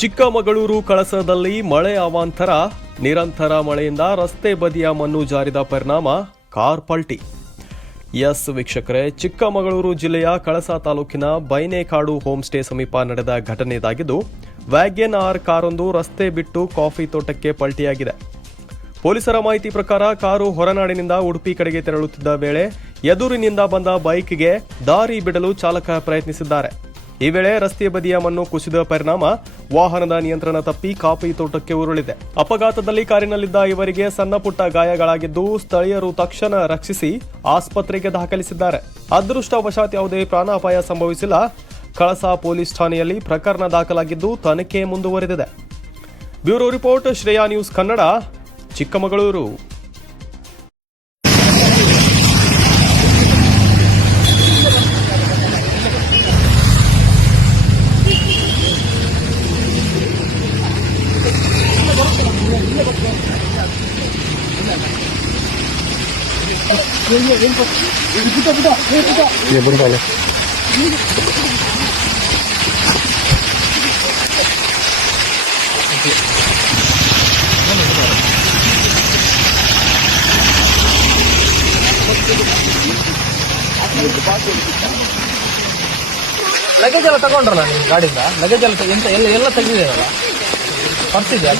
ಚಿಕ್ಕಮಗಳೂರು ಕಳಸದಲ್ಲಿ ಮಳೆ ಅವಾಂತರ. ನಿರಂತರ ಮಳೆಯಿಂದ ರಸ್ತೆ ಬದಿಯ ಮಣ್ಣು ಜಾರಿದ ಪರಿಣಾಮ ಕಾರ್ ಪಲ್ಟಿ. ಎಸ್ ವೀಕ್ಷಕರೇ, ಚಿಕ್ಕಮಗಳೂರು ಜಿಲ್ಲೆಯ ಕಳಸ ತಾಲೂಕಿನ ಬೈನೇಕಾಡು ಹೋಮ್ ಸ್ಟೇ ಸಮೀಪ ನಡೆದ ಘಟನೆ ಇದಾಗಿದ್ದು, ವ್ಯಾಗನ್ ಆರ್ ಕಾರೊಂದು ರಸ್ತೆ ಬಿಟ್ಟು ಕಾಫಿ ತೋಟಕ್ಕೆ ಪಲ್ಟಿಯಾಗಿದೆ. ಪೊಲೀಸರ ಮಾಹಿತಿ ಪ್ರಕಾರ ಕಾರು ಹೊರನಾಡಿನಿಂದ ಉಡುಪಿ ಕಡೆಗೆ ತೆರಳುತ್ತಿದ್ದ ವೇಳೆ ಎದುರಿನಿಂದ ಬಂದ ಬೈಕ್ಗೆ ದಾರಿ ಬಿಡಲು ಚಾಲಕ ಪ್ರಯತ್ನಿಸಿದ್ದಾರೆ. ಈ ವೇಳೆ ರಸ್ತೆ ಬದಿಯ ಮಣ್ಣು ಕುಸಿದ ಪರಿಣಾಮ ವಾಹನದ ನಿಯಂತ್ರಣ ತಪ್ಪಿ ಕಾಫಿ ತೋಟಕ್ಕೆ ಉರುಳಿದೆ. ಅಪಘಾತದಲ್ಲಿ ಕಾರಿನಲ್ಲಿದ್ದ ಇವರಿಗೆ ಸಣ್ಣ ಪುಟ್ಟ ಗಾಯಗಳಾಗಿದ್ದು, ಸ್ಥಳೀಯರು ತಕ್ಷಣ ರಕ್ಷಿಸಿ ಆಸ್ಪತ್ರೆಗೆ ದಾಖಲಿಸಿದ್ದಾರೆ. ಅದೃಷ್ಟವಶಾತ್ ಯಾವುದೇ ಪ್ರಾಣಾಪಾಯ ಸಂಭವಿಸಿಲ್ಲ. ಕಳಸ ಪೊಲೀಸ್ ಠಾಣೆಯಲ್ಲಿ ಪ್ರಕರಣ ದಾಖಲಾಗಿದ್ದು ತನಿಖೆ ಮುಂದುವರೆದಿದೆ. Bureau report, Shreya news Kannada, Chikkamagaluru. Luggage ಎಲ್ಲ ತಗೊಂಡ್ರಲ್ಲ ನೀವು ಗಾಡಿಯಿಂದ? ಲಗೇಜ್ ಎಲ್ಲ ಎಂತ ಎಲ್ಲ ತೆಗೆದಿದ್ದೀರಲ್ಲ, ಪರ್ಸ್ ಇದೆಯಾ?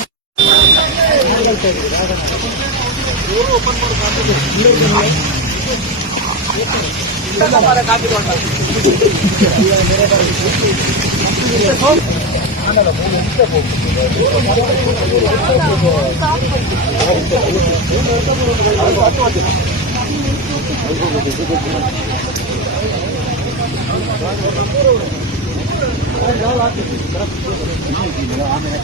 ಆಮೇಲೆ